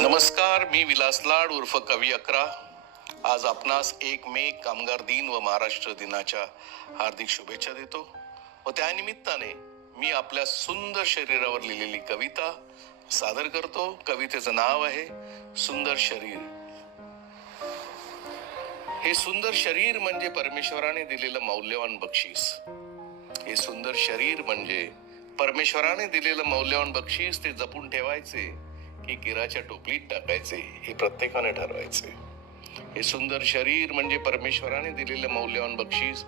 नमस्कार, मी विलास लाड उर्फ कवी 11. आज आपणास 1 मे कामगार दिन व महाराष्ट्र दिनाच्या हार्दिक शुभेच्छा देतो व त्यानिमित्ताने मी आपल्या सुंदर शरीरावर लिहिलेली कविता सादर करतो. कवितेचं नाव आहे सुंदर शरीर. हे सुंदर शरीर म्हणजे परमेश्वराने दिलेलं मौल्यवान बक्षीस. हे सुंदर शरीर म्हणजे परमेश्वराने दिलेलं मौल्यवान बक्षीस. ते जपून ठेवायचे की केराच्या टोपलीत टाकायचे हे प्रत्येकाने ठरवायचे. हे सुंदर शरीर म्हणजे परमेश्वराने दिलेलं मौल्यवान बक्षीस.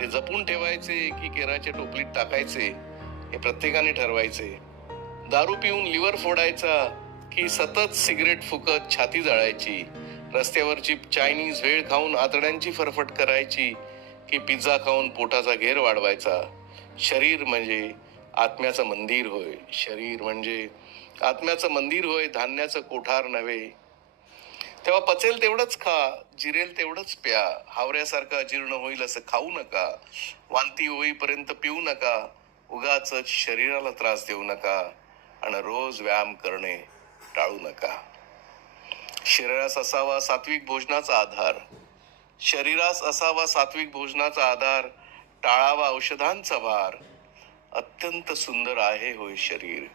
ते जपून ठेवायचे की केराच्या टोपलीत टाकायचे हे प्रत्येकाने ठरवायचे. दारू पिऊन लिव्हर फोडायचा की सतत सिगरेट फुकत छाती जाळायची. रस्त्यावरची चायनीज भेळ खाऊन आतड्यांची फरफट करायची की पिझ्झा खाऊन पोटाचा घेर वाढवायचा. शरीर म्हणजे आत्म्याचं मंदिर होय. शरीर म्हणजे आत्म्याचं मंदिर होय, धान्याचं कोठार नव्हे. तेव्हा पचेल तेवढंच खा, जिरेल तेवढंच प्या. हावऱ्यासारखं अजीर्ण होईल असं खाऊ नका. वांती होईपर्यंत पिऊ नका. उगाच शरीराला त्रास देऊ नका आणि रोज व्यायाम करणे टाळू नका. शरीरास असावा सात्विक भोजनाचा आधार. शरीरास असावा सात्विक भोजनाचा आधार. टाळावा औषधांचा भार. अत्यंत सुंदर आहे होय शरीर.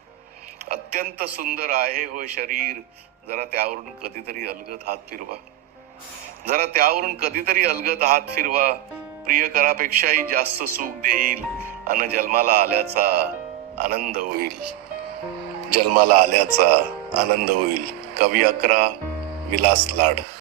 अत्यंत सुंदर आहे होय शरीर. जरा त्यावरून कधीतरी अलगद हात फिरवा. जरा त्यावरून कधीतरी अलगद हात फिरवा. प्रियकरापेक्षाही जास्त सुख देईल आणि जन्माला आल्याचा आनंद होईल. जन्माला आल्याचा आनंद होईल. कवी 11, विलास लाड.